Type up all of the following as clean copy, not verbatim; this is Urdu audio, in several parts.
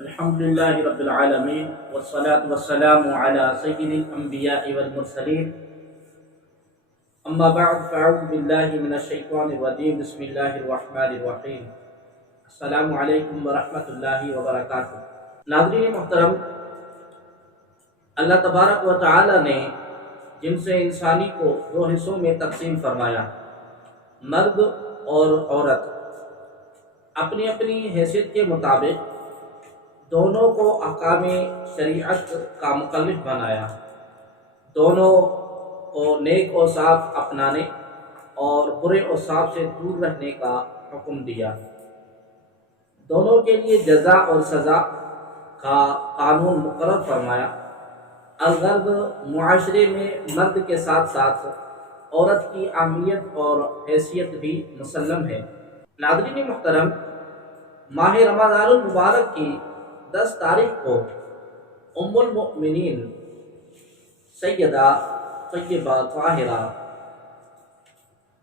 الحمد لله رب العالمين والصلاة والسلام على سيد الأنبياء والمرسلين أما بعد فأعوذ بالله من الشيطان الرجيم بسم الله الرحمن الرحيم السلام علیکم ورحمۃ اللہ وبرکاتہ۔ ناظرین محترم، اللہ تبارک و تعالی نے جن سے انسانی کو دو حصوں میں تقسیم فرمایا، مرد اور عورت، اپنی اپنی حیثیت کے مطابق دونوں کو احکام شریعت کا مکلف بنایا، دونوں کو نیک و صاف اپنانے اور برے و صاف سے دور رہنے کا حکم دیا، دونوں کے لیے جزا اور سزا کا قانون مقرر فرمایا۔ الغرض معاشرے میں مرد کے ساتھ ساتھ عورت کی اہمیت اور حیثیت بھی مسلم ہے۔ ناظرین محترم، ماہ رمضان المبارک کی 10 تاریخ کو ام المؤمنین سیدہ طیبہ طاہرہ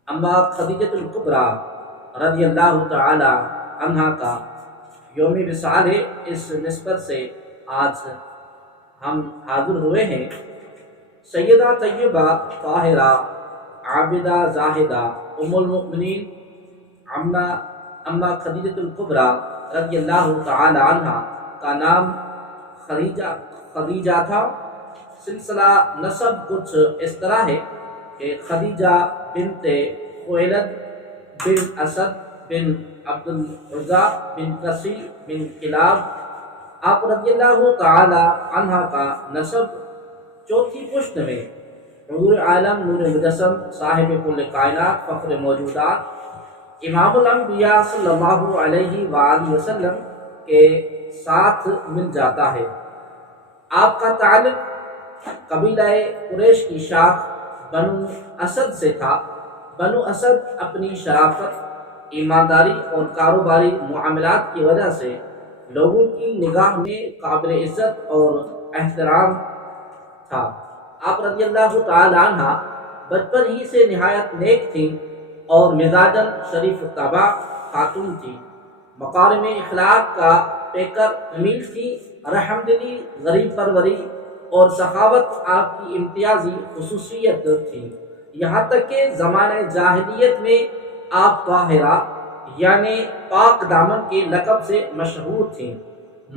اما خدیجۃ الکبریٰ رضی اللہ تعالی عنہا کا یوم وصال ہے۔ اس نسبت سے آج ہم حاضر ہوئے ہیں۔ سیدہ طیبہ طاہرہ عابدہ زاہدہ ام المؤمنین اما خدیجۃ الکبریٰ رضی اللہ تعالی عنہا کا نام خدیجہ تھا۔ سلسلہ نسب کچھ اس طرح ہے کہ خدیجہ بنت خویلد بن اسد بن عبد العزیٰ بن قسی بن کلاب، آپ رضی اللہ تعالی عنہ کا نسب چوتھی پشت میں حضور عالم نور مجسم صاحب کل کائنات فخر موجودات امام الانبیاء صلی اللہ علیہ وآلہ وسلم کے ساتھ مل جاتا ہے۔ آپ کا تعلق قبیلہ قریش کی شاخ بنو اسد سے تھا۔ بنو اسد اپنی شرافت، ایمانداری اور کاروباری معاملات کی وجہ سے لوگوں کی نگاہ میں قابل عزت اور احترام تھا۔ آپ رضی اللہ تعالی عنہ بچپن ہی سے نہایت نیک تھیں اور مزاجاً شریف الطبع خاتون تھی، مکارم اخلاق کا پیکر امیل تھی، رحم دلی، غریب پروری اور سخاوت آپ کی امتیازی خصوصیت تھی۔ یہاں تک کہ زمانہ جاہلیت میں آپ طاہرہ یعنی پاک دامن کے لقب سے مشہور تھیں۔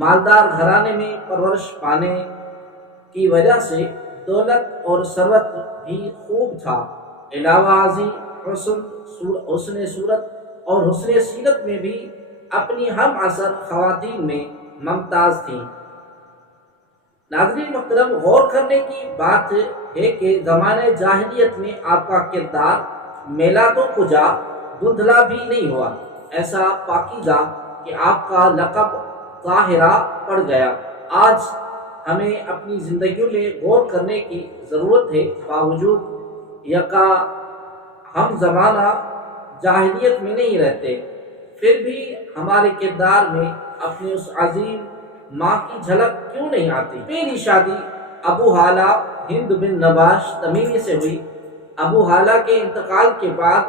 مالدار گھرانے میں پرورش پانے کی وجہ سے دولت اور ثروت بھی خوب تھا۔ علاوہ ازیں حسن صورت اور حسن سیرت میں بھی اپنی ہم عصر خواتین میں ممتاز تھیں۔ ناظرین محترم، غور کرنے کی بات ہے کہ زمانہ جاہلیت میں آپ کا کردار میلا تو کجا دھندلا بھی نہیں ہوا، ایسا پاکیزہ کہ آپ کا لقب طاہرہ پڑ گیا۔ آج ہمیں اپنی زندگیوں میں غور کرنے کی ضرورت ہے۔ باوجود یکا ہم زمانہ جاہلیت میں نہیں رہتے، پھر بھی ہمارے کردار میں اپنی اس عظیم ماں کی جھلک کیوں نہیں آتی؟ پہلی شادی ابو ہالہ ہند بن نباش تمیمی سے ہوئی۔ ابو ہالہ کے انتقال کے بعد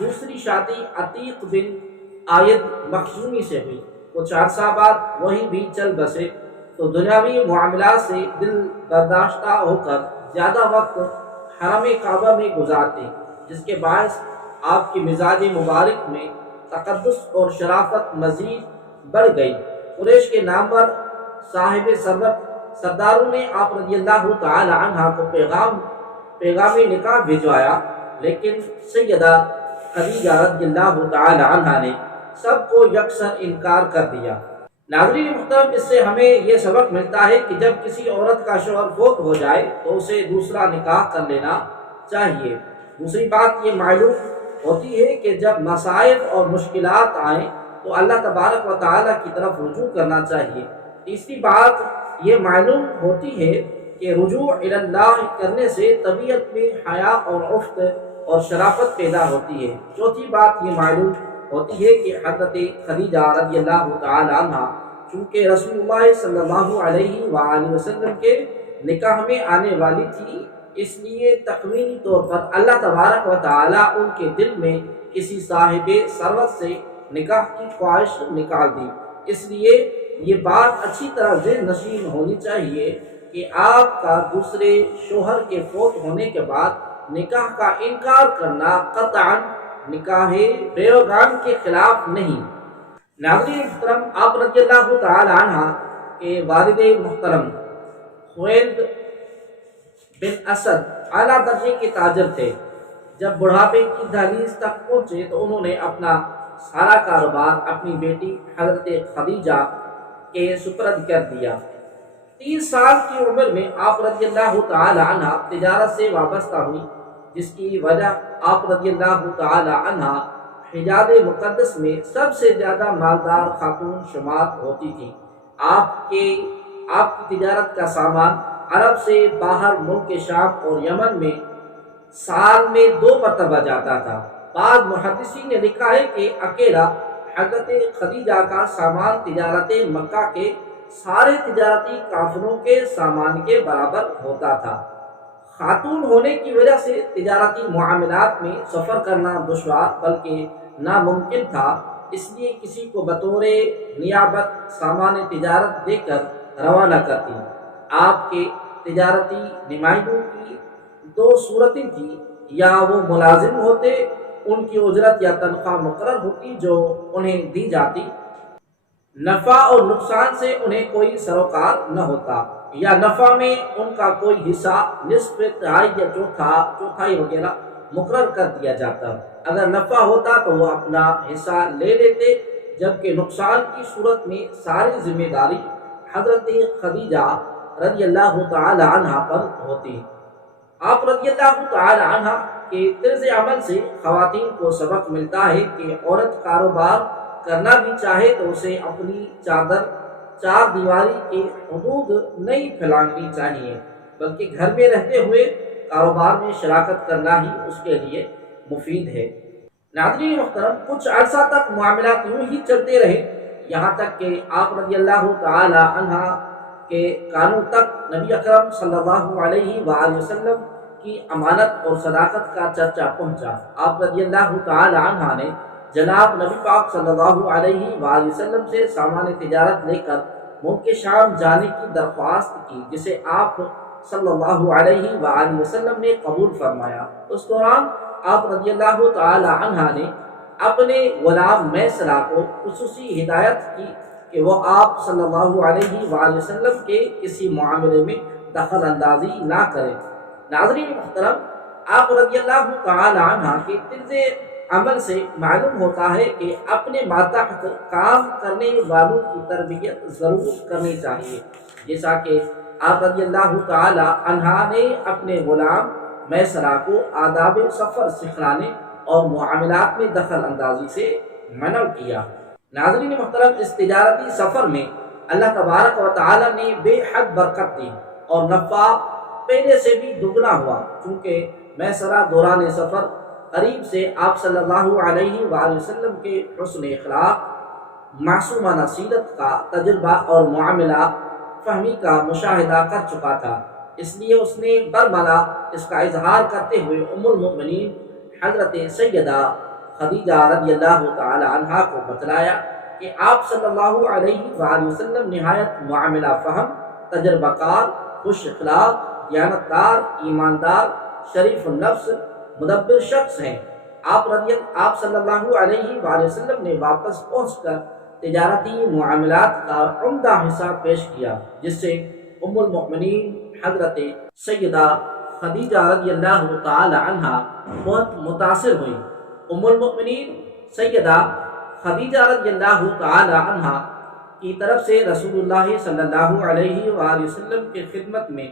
دوسری شادی عتیق بن عائد مخزومی سے ہوئی۔ کچھ عرصہ بعد وہی بھی چل بسے تو دنیاوی معاملات سے دل برداشتہ ہو کر زیادہ وقت حرم کعبہ میں گزارتے، جس کے باعث آپ کی مزاج مبارک میں تقدس اور شرافت مزید بڑھ گئی۔ قریش کے نامور صاحب ثروت سرداروں نے آپ رضی اللہ تعالی عنہ کو پیغام نکاح بھجوایا، لیکن سیدہ خدیجہ رضی اللہ تعالی عنہ نے سب کو یکسر انکار کر دیا۔ ناظرین محترم، اس سے ہمیں یہ سبق ملتا ہے کہ جب کسی عورت کا شوہر فوت ہو جائے تو اسے دوسرا نکاح کر لینا چاہیے۔ دوسری بات یہ معلوم ہوتی ہے کہ جب مصائب اور مشکلات آئیں تو اللہ تبارک و تعالیٰ کی طرف رجوع کرنا چاہیے۔ تیسری بات یہ معلوم ہوتی ہے کہ رجوع اللہ کرنے سے طبیعت میں حیا اور عفت اور شرافت پیدا ہوتی ہے۔ چوتھی بات یہ معلوم ہوتی ہے کہ حضرت خدیجہ رضی اللہ تعالی عنہ چونکہ رسول اللہ صلی اللہ علیہ وآلہ وسلم کے نکاح میں آنے والی تھی، اس لیے تکوینی طور پر اللہ تبارک و تعالیٰ ان کے دل میں کسی صاحب ثروت سے نکاح کی خواہش نکال دی، اس لیے یہ بات اچھی طرح ذہن نشین ہونی چاہیے کہ آپ کا دوسرے شوہر کے فوت ہونے کے بعد نکاح کا انکار کرنا قطعاً نکاح بیگان کے خلاف نہیں۔ ناظرین محترم، آپ رضی اللہ تعالی عنہ کے والد محترم خویلد بن اسد اعلیٰ درجے کے تاجر تھے۔ جب بڑھاپے کی دہلیز تک پہنچے تو انہوں نے اپنا سارا کاروبار اپنی بیٹی حضرت خدیجہ کے سپرد کر دیا۔ 30 سال کی عمر میں آپ رضی اللہ تعالی عنہ تجارت سے وابستہ ہوئی، جس کی وجہ آپ رضی اللہ تعالی عنہ حجاز مقدس میں سب سے زیادہ مالدار خاتون شمار ہوتی تھی۔ آپ کی تجارت کا سامان عرب سے باہر ملک شام اور یمن میں سال میں 2 مرتبہ جاتا تھا۔ بعض محدثین نے لکھا ہے کہ اکیلا حضرت خدیجہ کا سامان تجارت مکہ کے سارے تجارتی کافروں کے سامان کے برابر ہوتا تھا۔ خاتون ہونے کی وجہ سے تجارتی معاملات میں سفر کرنا دشوار بلکہ ناممکن تھا، اس لیے کسی کو بطور نیابت سامان تجارت دے کر روانہ کرتی۔ آپ کے تجارتی نمائندوں کی 2 صورتیں تھیں، یا وہ ملازم ہوتے، ان کی اجرت یا تنخواہ مقرر ہوتی جو انہیں دی جاتی، نفع اور نقصان سے انہیں کوئی سروکار نہ ہوتا، یا نفع میں ان کا کوئی حصہ نصف تہائی یا چوتھائی وغیرہ مقرر کر دیا جاتا۔ اگر نفع ہوتا تو وہ اپنا حصہ لے لیتے، جبکہ نقصان کی صورت میں ساری ذمہ داری حضرت خدیجہ رضی اللہ تعالی عنہ پر ہوتی۔ آپ رضی اللہ تعالی عنہ کے طرز عمل سے خواتین کو سبق ملتا ہے کہ عورت کاروبار کرنا بھی چاہے تو اسے اپنی چار دیواری کی حدود نہیں پھیلانی چاہیے، بلکہ گھر میں رہتے ہوئے کاروبار میں شراکت کرنا ہی اس کے لیے مفید ہے۔ ناظرین محترم، کچھ عرصہ تک معاملات یوں ہی چلتے رہے، یہاں تک کہ آپ رضی اللہ تعالی عنہ کے قانون تک نبی اکرم صلی اللہ علیہ وآلہ وسلم کی امانت اور صداقت کا چرچا پہنچا۔ آپ رضی اللہ تعالی عنہ نے جناب نبی پاک صلی اللہ علیہ وآلہ وسلم سے سامان تجارت لے کر ملک شام جانے کی درخواست کی، جسے آپ صلی اللہ علیہ وآلہ وسلم نے قبول فرمایا۔ اس دوران آپ رضی اللہ تعالی عنہ نے اپنے غلام میسرہ کو خصوصی ہدایت کی کہ وہ آپ صلی اللہ علیہ وآلہ وسلم کے کسی معاملے میں دخل اندازی نہ کرے۔ ناظرین محترم، آپ رضی اللہ تعالی عنہ کے طرز عمل سے معلوم ہوتا ہے کہ اپنے ماتحت کام کرنے والوں کی تربیت ضرور کرنی چاہیے، جیسا کہ آپ رضی اللہ تعالی عنہ نے اپنے غلام میسرہ کو آداب سفر سکھلانے اور معاملات میں دخل اندازی سے منع کیا۔ ناظرین محترم، اس تجارتی سفر میں اللہ تبارک و تعالی نے بے حد برکت دی اور نفع پہلے سے بھی دگنا ہوا، چونکہ میسرہ دوران سفر قریب سے آپ صلی اللہ علیہ وآلہ وسلم کے حسن اخلاق، معصومانہ سیرت کا تجربہ اور معاملہ فہمی کا مشاہدہ کر چکا تھا، اس لیے اس نے برملا اس کا اظہار کرتے ہوئے ام المؤمنین حضرت سیدہ خدیجہ رضی اللہ تعالی عنہا کو بتلایا کہ آپ صلی اللہ علیہ وآلہ وسلم نہایت معاملہ فہم، تجربہ کار، خوش اخلاق، دیانتدار، ایماندار، شریف النفس، مدبر شخص ہیں۔ آپ صلی اللہ علیہ وآلہ وسلم نے واپس پہنچ کر تجارتی معاملات کا عمدہ حصہ پیش کیا، جس سے ام المؤمنین حضرت سیدہ خدیجہ رضی اللہ تعالی عنہا بہت متاثر ہوئی۔ ام المؤمنین سیدہ خدیجہ رضی اللہ تعالی عنہا کی طرف سے رسول اللہ صلی اللہ علیہ وآلہ وسلم کی خدمت میں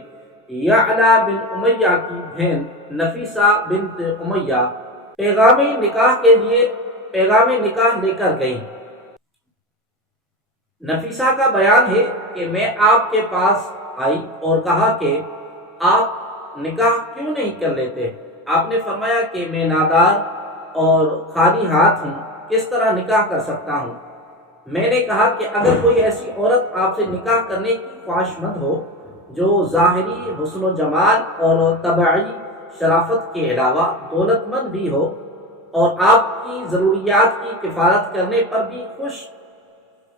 یعلا بن امیہ کی بہن نفیسہ بنت امیہ پیغام نکاح لے کر گئیں۔ نفیسہ کا بیان ہے کہ میں آپ کے پاس آئی اور کہا کہ آپ نکاح کیوں نہیں کر لیتے؟ آپ نے فرمایا کہ میں نادار اور خالی ہاتھ ہوں، کس طرح نکاح کر سکتا ہوں؟ میں نے کہا کہ اگر کوئی ایسی عورت آپ سے نکاح کرنے کی خواہش مند ہو جو ظاہری حسن و جمال اور طبعی شرافت کے علاوہ دولت مند بھی ہو اور آپ کی ضروریات کی کفالت کرنے پر بھی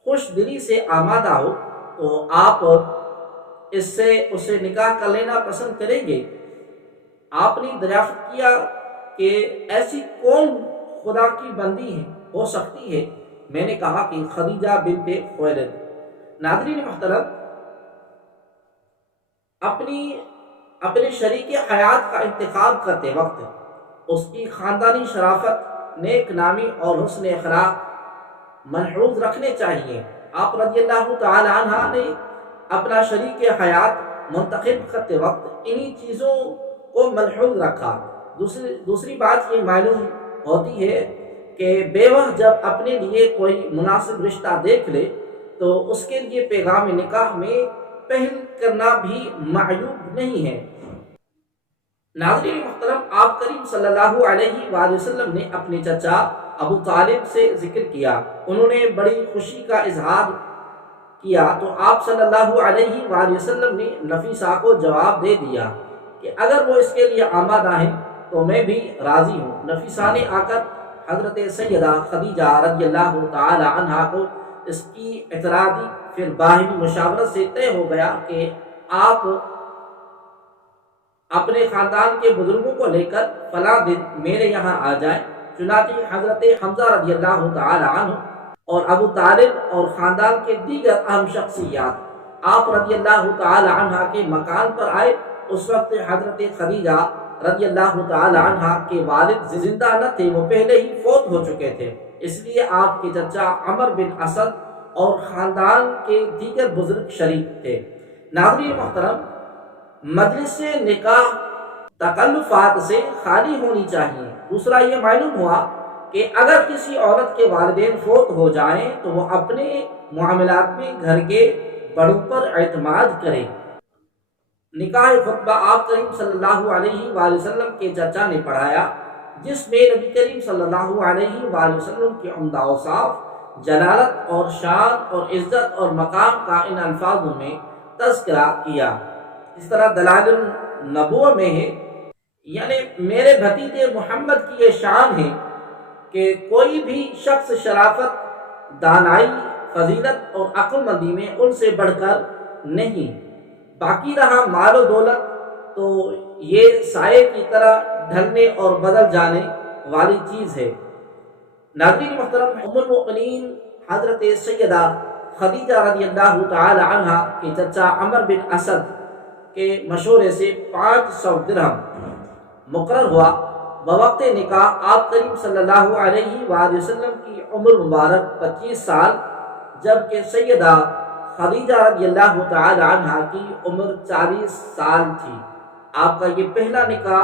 خوش دلی سے آمادہ ہو تو آپ اس سے اسے نکاح کر لینا پسند کریں گے؟ آپ نے دریافت کیا کہ ایسی کون خدا کی بندی ہے ہو سکتی ہے؟ میں نے کہا کہ خدیجہ بنت خویلد۔ ناظرین محترم، اپنی اپنے شریک حیات کا انتخاب کرتے وقت اس کی خاندانی شرافت، نیک نامی اور حسن اخلاق ملحوظ رکھنے چاہیے۔ آپ رضی اللہ تعالی عنہ نے اپنا شریک حیات منتخب کرتے وقت انہی چیزوں کو ملحوظ رکھا۔ دوسری بات یہ معلوم ہوتی ہے کہ بیوہ جب اپنے لیے کوئی مناسب رشتہ دیکھ لے تو اس کے لیے پیغام نکاح میں پہل کرنا بھی معیوب نہیں ہے۔ ناظرین محترم، آپ کریم صلی اللہ علیہ وآلہ وسلم نے اپنے چچا ابو طالب سے ذکر کیا۔ انہوں نے بڑی خوشی کا اظہار کیا تو آپ صلی اللہ علیہ وآلہ وسلم نے نفیسہ کو جواب دے دیا کہ اگر وہ اس کے لیے آمادہ ہیں تو میں بھی راضی ہوں۔ نفیسہ نے آ کر حضرت سیدہ خدیجہ رضی اللہ تعالی عنہا کو اس کی اطلاع دی۔ پھر باہمی مشاورت سے طے ہو گیا کہ آپ اپنے خاندان کے بزرگوں کو لے کر فلاں دن میرے یہاں آ جائیں۔ چنانچہ حضرت حمزہ رضی اللہ تعالی عنہ اور ابو طالب اور خاندان کے دیگر اہم شخصیات آپ رضی اللہ تعالی عنہ کے مکان پر آئے۔ اس وقت حضرت خدیجہ رضی اللہ تعالی عنہ کے والد زندہ نہ تھے، وہ پہلے ہی فوت ہو چکے تھے، اس لیے آپ کے چچا عمر بن اسد اور خاندان کے دیگر بزرگ شریک تھے۔ ناظرین محترم، مجلس نکاح تکلفات سے خالی ہونی چاہیے۔ دوسرا یہ معلوم ہوا کہ اگر کسی عورت کے والدین فوت ہو جائیں تو وہ اپنے معاملات میں گھر کے بڑوں پر اعتماد کرے۔ نکاح خطبہ آپ کریم صلی اللہ علیہ وآلہ وسلم کے چچا نے پڑھایا، جس میں نبی کریم صلی اللہ علیہ وآلہ وسلم کی عمدہ اوصاف، جلالت اور شان اور عزت اور مقام کا ان الفاظوں میں تذکرہ کیا۔ اس طرح دلائل النبوہ میں ہے، یعنی میرے بھتیجے محمد کی یہ شان ہے کہ کوئی بھی شخص شرافت، دانائی، فضیلت اور عقل مندی میں ان سے بڑھ کر نہیں۔ باقی رہا مال و دولت تو یہ سائے کی طرح ڈھلنے اور بدل جانے والی چیز ہے۔ ناظرین محترم، ام المؤمنین حضرت سیدہ خدیجہ رضی اللہ تعالی عنہ کے چچا عمر بن اسد کے مشورے سے 500 درہم مقرر ہوا۔ بوقت نکاح آپ کریم صلی اللہ علیہ وآلہ وسلم کی عمر مبارک 25 سال، جبکہ سیدہ خدیجہ رضی اللہ تعالی عنہ کی عمر 40 سال تھی۔ آپ کا یہ پہلا نکاح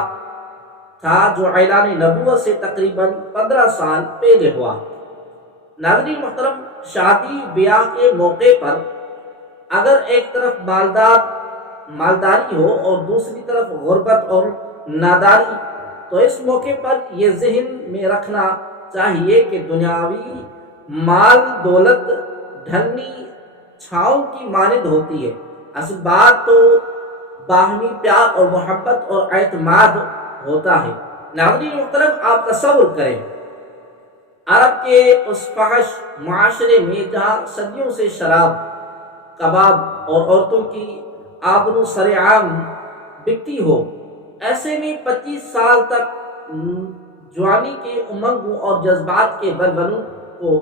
تھا جو اعلان نبوت سے تقریباً 15 سال پہلے ہوا۔ ناظرین محترم، شادی بیاہ کے موقع پر اگر ایک طرف مالداری ہو اور دوسری طرف غربت اور ناداری، تو اس موقع پر یہ ذہن میں رکھنا چاہیے کہ دنیاوی مال دولت ڈھلنی چھاؤں کی مانند ہوتی ہے، اصل بات تو باہمی پیار اور محبت اور اعتماد ہوتا ہے۔ ناظرین محترم، آپ تصور کریں عرب کے اس فحش معاشرے میں جہاں صدیوں سے شراب، کباب اور عورتوں کی آبرو سرعام بکتی ہو، ایسے میں 25 سال تک جوانی کے امنگوں اور جذبات کے بلبلوں کو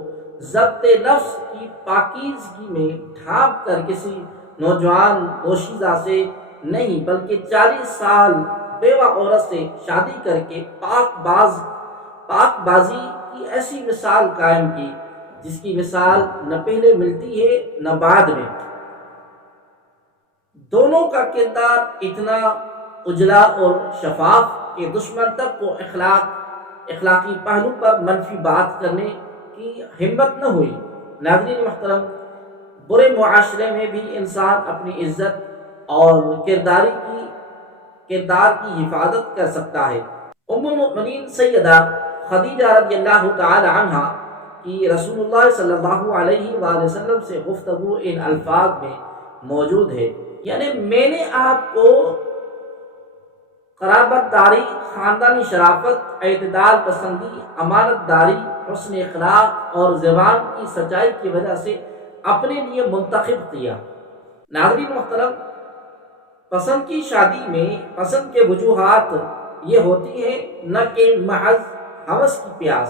ضبط نفس کی پاکیزگی میں ڈھانپ کر کسی نوجوان دوشیزہ سے نہیں بلکہ 40 سال بیوہ عورت سے شادی کر کے پاک بازی کی ایسی مثال قائم کی جس کی مثال نہ پہلے ملتی ہے نہ بعد میں۔ دونوں کا کردار اتنا اجلا اور شفاف کہ دشمن تک کو اخلاقی پہلو پر منفی بات کرنے کی ہمت نہ ہوئی۔ ناظرین محترم، برے معاشرے میں بھی انسان اپنی عزت اور کردار کی حفاظت کر سکتا ہے۔ ام المؤمنین سیدہ خدیجہ رضی اللہ تعالی عنہ کی رسول اللہ صلی اللہ علیہ وآلہ وسلم سے گفتگو ان الفاظ میں موجود ہے، یعنی میں نے آپ کو قرابت داری، خاندانی شرافت، اعتدال پسندی، امانت داری، حسن اخلاق اور زبان کی سچائی کی وجہ سے اپنے لیے منتخب کیا۔ ناظرین محترم، پسند کی شادی میں پسند کے وجوہات یہ ہوتی ہیں نہ کہ محض ہوس کی پیاس۔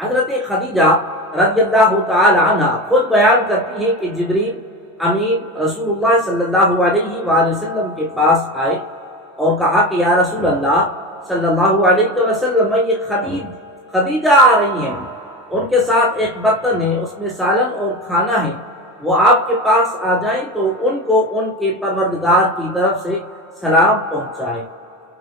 حضرت خدیجہ رضی اللہ تعالی عنہ خود بیان کرتی ہیں کہ جبریل امین رسول اللہ صلی اللہ علیہ وآلہ وسلم کے پاس آئے اور کہا کہ یا رسول اللہ صلی اللہ علیہ وسلم، یہ خدیجہ آ رہی ہیں، ان کے ساتھ ایک برتن ہے، اس میں سالن اور کھانا ہے، وہ آپ کے پاس آ جائیں تو ان کو ان کے پروردگار کی طرف سے سلام پہنچائے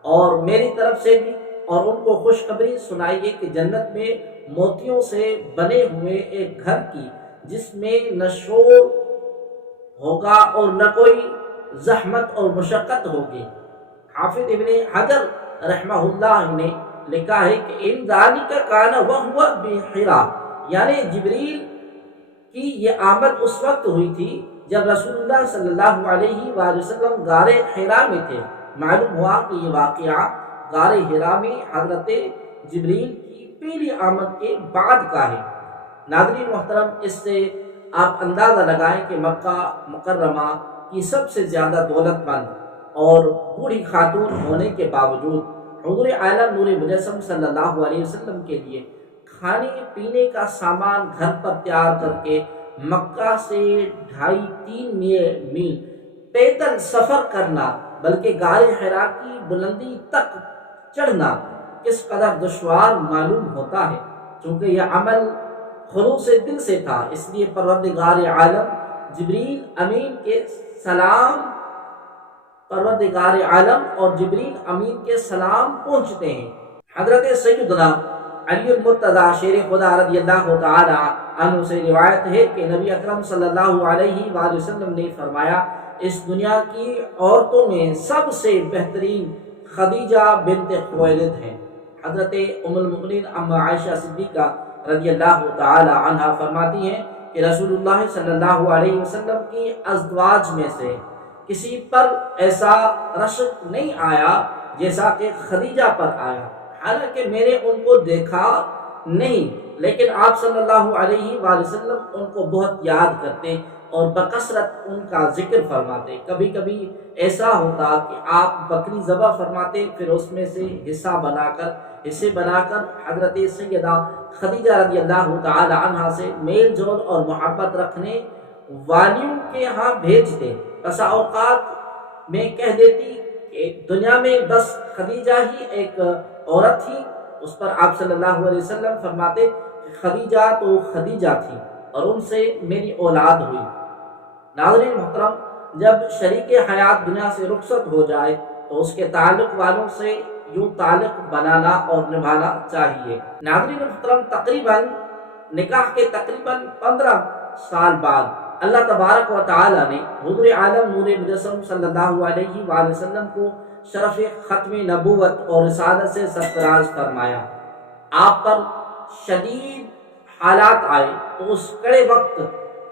اور میری طرف سے بھی، اور ان کو خوشخبری سنائیے کہ جنت میں موتیوں سے بنے ہوئے ایک گھر کی، جس میں نہ شور ہوگا اور نہ کوئی زحمت اور مشقت ہوگی۔ حافظ ابن حجر رحمہ اللہ نے لکھا ہے کہ ان ذالک کان وہو بحرا، یعنی جبریل کی یہ آمد اس وقت ہوئی تھی جب رسول اللہ صلی اللہ علیہ وآلہ وسلم غار حرا میں تھے۔ معلوم ہوا کہ یہ واقعہ غار حرا میں حضرت جبریل کی پہلی آمد کے بعد کا ہے۔ ناظرین محترم، اس سے آپ اندازہ لگائیں کہ مکہ مکرمہ کی سب سے زیادہ دولت مند اور بوڑھی خاتون ہونے کے باوجود حضور عالم نور مجسم صلی اللہ علیہ وسلم کے لیے کھانے پینے کا سامان گھر پر تیار کر کے مکہ سے 2.5-3 میل پیدل سفر کرنا، بلکہ غار حرا کی بلندی تک چڑھنا کس قدر دشوار معلوم ہوتا ہے۔ چونکہ یہ عمل خلوص دل سے تھا، اس لیے پروردگار عالم جبریل امین کے سلام پہنچتے ہیں۔ حضرت سیدنا علی المرتضی شیر خدا رضی اللہ تعالی عنہ سے روایت ہے کہ نبی اکرم صلی اللہ علیہ وآلہ وسلم نے فرمایا، اس دنیا کی عورتوں میں سب سے بہترین خدیجہ بنت خویلد ہیں۔ حضرت ام المؤمنین اما عائشہ صدیقہ رضی اللہ تعالی عنہ فرماتی ہیں کہ رسول اللہ صلی اللہ علیہ وسلم کی ازواج میں سے کسی پر ایسا رشک نہیں آیا جیسا کہ خدیجہ پر آیا، حالانکہ میں نے ان کو دیکھا نہیں، لیکن آپ صلی اللہ علیہ وآلہ وسلم ان کو بہت یاد کرتے اور بکثرت ان کا ذکر فرماتے۔ کبھی کبھی ایسا ہوتا کہ آپ بکری ذبح فرماتے، پھر اس میں سے حصے بنا کر حضرت سیدہ خدیجہ رضی اللہ تعالی عنہ سے میل جول اور محبت رکھنے والیوں کے ہاں بھیجتے۔ بسا اوقات میں کہہ دیتی کہ دنیا میں بس خدیجہ ہی ایک عورت تھی، اس پر آپ صلی اللہ علیہ وسلم فرماتے کہ خدیجہ تو خدیجہ تھی اور ان سے میری اولاد ہوئی۔ ناظرین محترم، جب شریک حیات دنیا سے رخصت ہو جائے تو اس کے تعلق والوں سے یوں تعلق بنانا اور نبھانا چاہیے۔ ناظرین محترم، نکاح کے تقریباً 15 سال بعد اللہ تبارک و تعالی نے حضور عالم نور مجسم صلی اللہ علیہ وآلہ وسلم کو شرف ختم نبوت اور رسالت سے سرفراز فرمایا۔ آپ پر شدید حالات آئے تو اس کڑے وقت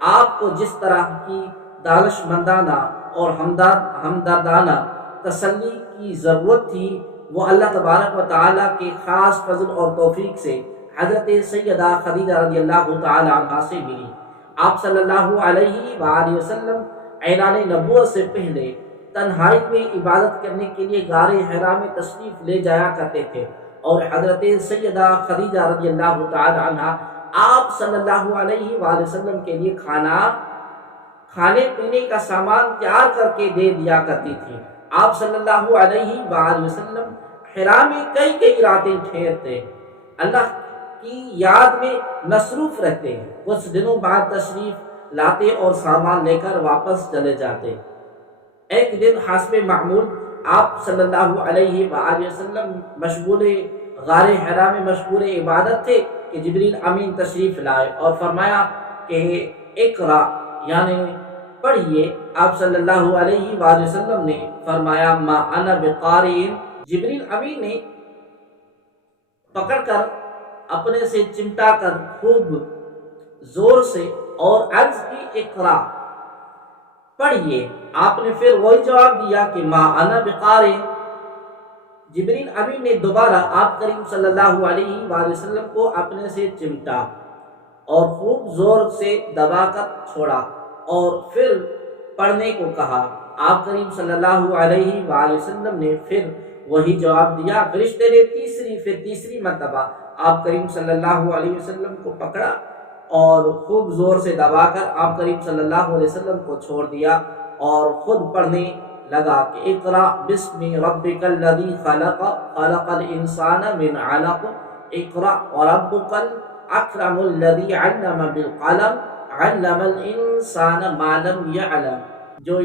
آپ کو جس طرح کی دانش مندانہ اور ہمدردانہ تسلی کی ضرورت تھی، وہ اللہ تبارک و تعالیٰ کے خاص فضل اور توفیق سے حضرت سیدہ خدیجہ رضی اللہ تعالی عنہا سے ملی۔ آپ صلی اللہ علیہ وآلہ وسلم اعلان نبوت سے پہلے تنہائی میں عبادت کرنے کے لیے غار حرا میں تشریف لے جایا کرتے تھے، اور حضرت سیدہ خدیجہ رضی اللہ تعالی عنہا آپ صلی اللہ علیہ وآلہ وسلم کے لیے کھانے پینے کا سامان تیار کر کے دے دیا کرتی تھی۔ آپ صلی اللہ علیہ وآلہ وسلم حرا میں کئی راتیں ٹھہرتے، اللہ کی یاد میں مصروف رہتے، کچھ دنوں بعد تشریف لاتے اور سامان لے کر واپس چلے جاتے۔ ایک دن حسب معمول آپ صلی اللہ علیہ وآلہ وسلم غار حرا میں مشغول عبادت تھے کہ جبریل امین تشریف لائے اور فرمایا کہ اقرا، یعنی پڑھیے۔ آپ صلی اللہ علیہ وآلہ وسلم نے فرمایا ما انا بقارئ۔ جبریل امین نے پکڑ کر اپنے سے چمٹا کر خوب زور سے اور عرض کی اقرا، پڑھیے۔ آپ نے پھر وہی جواب دیا کہ ما انا بقارئ۔ جبریل امین نے دوبارہ آپ کریم صلی اللہ علیہ وآلہ وسلم کو اپنے سے چمٹا اور خوب زور سے دبا کر چھوڑا اور پھر پڑھنے کو کہا۔ آپ کریم صلی اللہ علیہ وآلہ وسلم نے پھر وہی جواب دیا۔ فرشتے نے تیسری مرتبہ آپ کریم صلی اللہ علیہ وسلم کو پکڑا اور خوب زور سے دبا کر آپ کریم صلی اللہ علیہ وسلم کو چھوڑ دیا اور خود پڑھنے لگا کہ اقرأ بسم ربک الذی خلق خلق الانسان من علق اقرأ وربک الاکرم الذی علم بالقلم علم الانسان ما لم یعلم، جو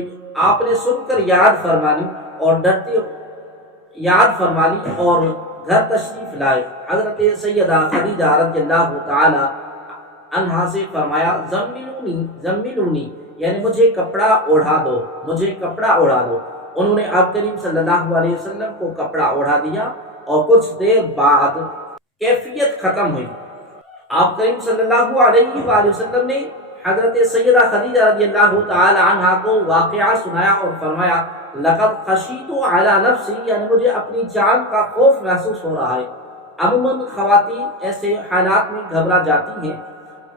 آپ نے سن کر یاد فرما لی اور گھر تشریف لائے۔ حضرت سیدہ خدیجہ رضی اللہ تعالی عنہا سے فرمایا زملونی یعنی مجھے کپڑا اوڑھا دو۔ انہوں نے آپ کریم صلی اللہ علیہ وسلم کو کپڑا اوڑھا دیا اور کچھ دیر بعد کیفیت ختم ہوئی۔ آپ کریم صلی اللہ علیہ وآلہ وسلم نے حضرت سیدہ خدیجہ رضی اللہ تعالی عنہا کو واقعہ سنایا اور فرمایا لقد خشیت علی نفسی، یعنی مجھے اپنی جان کا خوف محسوس ہو رہا ہے۔ عموماً خواتین ایسے حالات میں گھبرا جاتی ہیں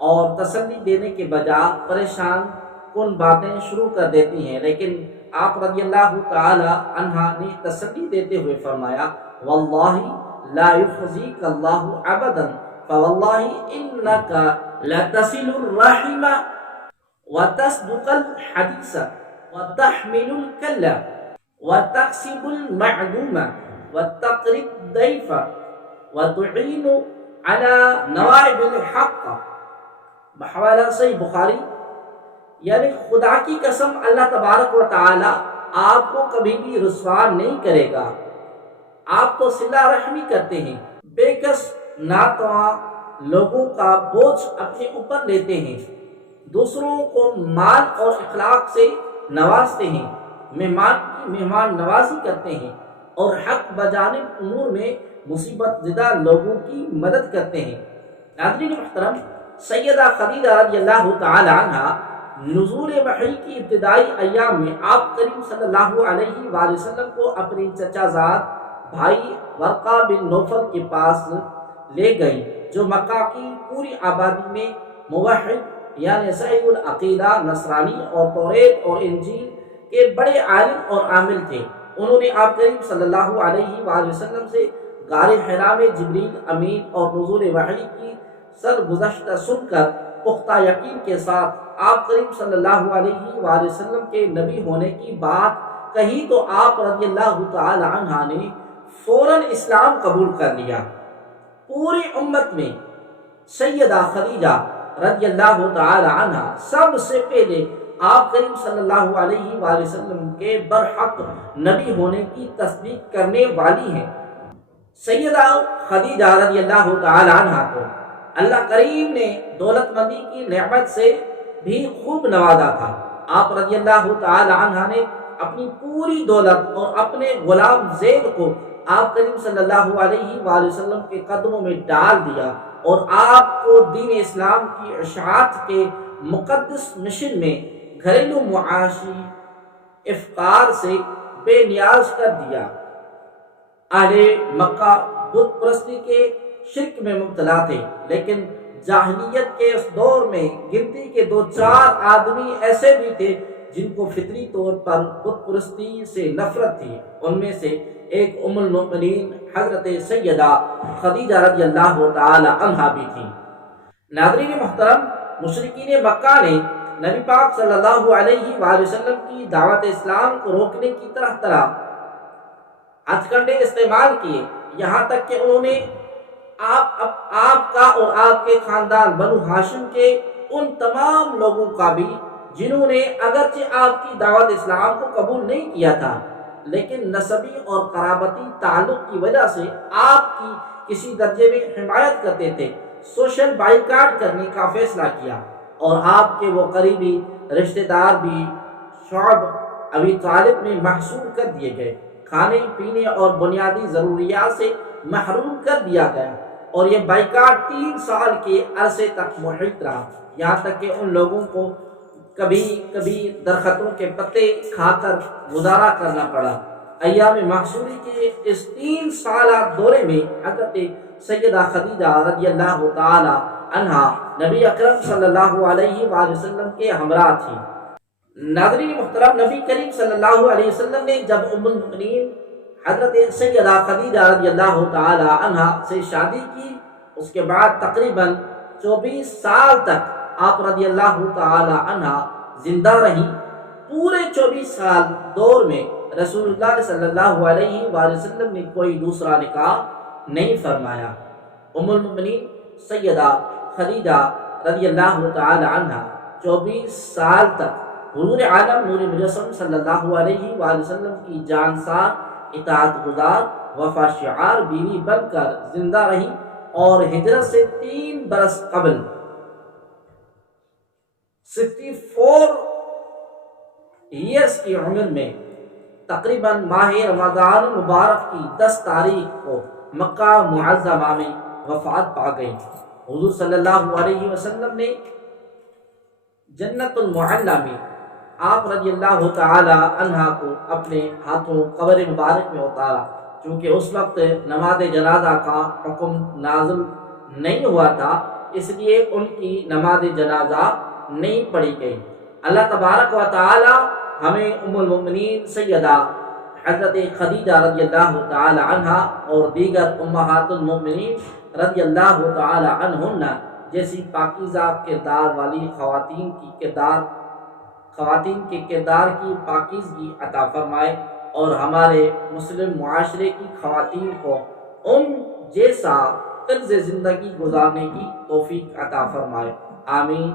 اور تسلی دینے کے بجائے پریشان کن باتیں شروع کر دیتی ہیں، لیکن آپ رضی اللہ تعالی عنہا نے تسلی دیتے ہوئے فرمایا واللہ لا یخزیک اللہ ابدا فواللہ انک لتصل الرحم وتصدق الحدیث وتحمل الکل وتکسب المعدوم وتقری الضیف وتعین علی نوائب الحق، بحوالہ صحیح بخاری۔ یعنی خدا کی قسم اللہ تبارک و تعالی آپ کو کبھی بھی رسوا نہیں کرے گا۔ آپ تو صلہ رحمی کرتے ہیں، بے کس ناتواں لوگوں کا بوجھ اپنے اوپر لیتے ہیں، دوسروں کو مال اور اخلاق سے نوازتے ہیں، مہمان نوازی کرتے ہیں اور حق بجانب امور میں مصیبت زدہ لوگوں کی مدد کرتے ہیں۔ ناظرین محترم، سیدہ خدیجہ رضی اللہ تعالی عنہا نزول وحی کی ابتدائی ایام میں آپ کریم صلی اللہ علیہ وآلہ وسلم کو اپنے چچا زاد بھائی ورقہ بن نوفل کے پاس لے گئی، جو مکہ کی پوری آبادی میں موحد یعنی صحیح العقیدہ نصرانی اور توریت اور انجیل کے بڑے عالم اور عامل تھے۔ انہوں نے آپ کریم صلی اللہ علیہ وآلہ وسلم سے غار حرا میں جبریل امین اور نزول وحی کی سرگزشت سن کر پختہ یقین کے ساتھ آپ کریم صلی اللہ علیہ وآلہ وسلم کے نبی ہونے کی بات کہی تو آپ رضی اللہ تعالی عنہ نے فوراً اسلام قبول کر لیا۔ پوری امت میں سیدہ خدیجہ رضی اللہ تعالی عنہ سب سے پہلے آپ کریم صلی اللہ علیہ وآلہ وسلم کے برحق نبی ہونے کی تصدیق کرنے والی ہیں۔ سیدہ خدیجہ رضی اللہ تعالی عنہ کو اللہ کریم نے دولت مندی کی نعمت سے بھی خوب نوازا تھا۔ آپ رضی اللہ تعالی عنہ نے اپنی پوری دولت اور اپنے غلام زید کو آپ کریم صلی اللہ علیہ وآلہ وسلم کے قدموں میں ڈال دیا اور آپ کو دین اسلام کی اشاعت کے مقدس مشن میں گھریلو معاشی افکار سے بے نیاز کر دیا۔ اہل مکہ بت پرستی کے شرک میں مبتلا تھے، لیکن جاہلیت کے اس دور میں گنتی کے 2-4 آدمی ایسے بھی تھے جن کو فطری طور پر بت پرستی سے نفرت تھی۔ ان میں سے ایک ام المؤمنین حضرت سیدہ خدیجہ رضی اللہ تعالی عنہا بھی تھی۔ ناظرین محترم، مشرکین مکہ نے نبی پاک صلی اللہ علیہ وآلہ وسلم کی دعوت اسلام کو روکنے کی طرح ہتھ کنڈے استعمال کیے، یہاں تک کہ انہوں نے آپ کا اور آپ کے خاندان بنو ہاشم کے ان تمام لوگوں کا بھی جنہوں نے اگرچہ آپ کی دعوت اسلام کو قبول نہیں کیا تھا، لیکن نسبی اور قرابتی تعلق کی وجہ سے آپ کی کسی درجے میں حمایت کرتے تھے، سوشل بائیکاٹ کرنے کا فیصلہ کیا اور آپ کے وہ قریبی رشتہ دار بھی شعب ابی طالب میں محصور کر دیے گئے، کھانے پینے اور بنیادی ضروریات سے محروم کر دیا گیا، اور یہ بائیکاٹ 3 سال کے عرصے تک محیط رہا، یہاں تک کہ ان لوگوں کو کبھی کبھی درختوں کے پتے کھا کر گزارا کرنا پڑا۔ ایام محصوری کے اس 3 سالہ دورے میں حضرت سیدہ خدیجہ رضی اللہ تعالی عنہا نبی اکرم صلی اللہ علیہ وآلہ وسلم کے ہمراہ تھی۔ ناظرین محترم، نبی کریم صلی اللہ علیہ وسلم نے جب ام المؤمنین حضرت سیدہ خدیجہ رضی اللہ تعالی عنہا سے شادی کی، اس کے بعد تقریباً 24 سال تک آپ رضی اللہ تعالی عنہا زندہ رہی۔ پورے 24 سال دور میں رسول اللہ صلی اللہ علیہ وآلہ وسلم نے کوئی دوسرا نکاح نہیں فرمایا۔ ام المؤمنین سیدہ خدیجہ رضی اللہ تعالی عنہا 24 سال تک حضور عالم نور مجسم صلی اللہ علیہ وآلہ وسلم کی جانسار، اطاعت گزار، وفا شعار بیوی بن کر زندہ رہی، اور ہجرت سے 3 برس قبل 64 ایئرس کی عمر میں تقریباً ماہ رمضان المبارک کی 10 تاریخ کو مکہ معظمہ میں وفات پا گئی۔ حضور صلی اللہ علیہ وسلم نے جنت المعلی میں آپ رضی اللہ تعالی عنہا کو اپنے ہاتھوں قبر مبارک میں اتارا۔ چونکہ اس وقت نماز جنازہ کا حکم نازل نہیں ہوا تھا، اس لیے ان کی نماز جنازہ نہیں پڑھی گئی۔ اللہ تبارک و تعالی ہمیں ام المؤمنین سیدہ حضرت خدیجہ رضی اللہ تعالی عنہا اور دیگر امہات المؤمنین رضی اللہ تعالی عنہن جیسی پاکیزہ کردار والی خواتین کے کردار کی پاکیزگی عطا فرمائے، اور ہمارے مسلم معاشرے کی خواتین کو ان جیسا طرز زندگی گزارنے کی توفیق عطا فرمائے۔ آمین۔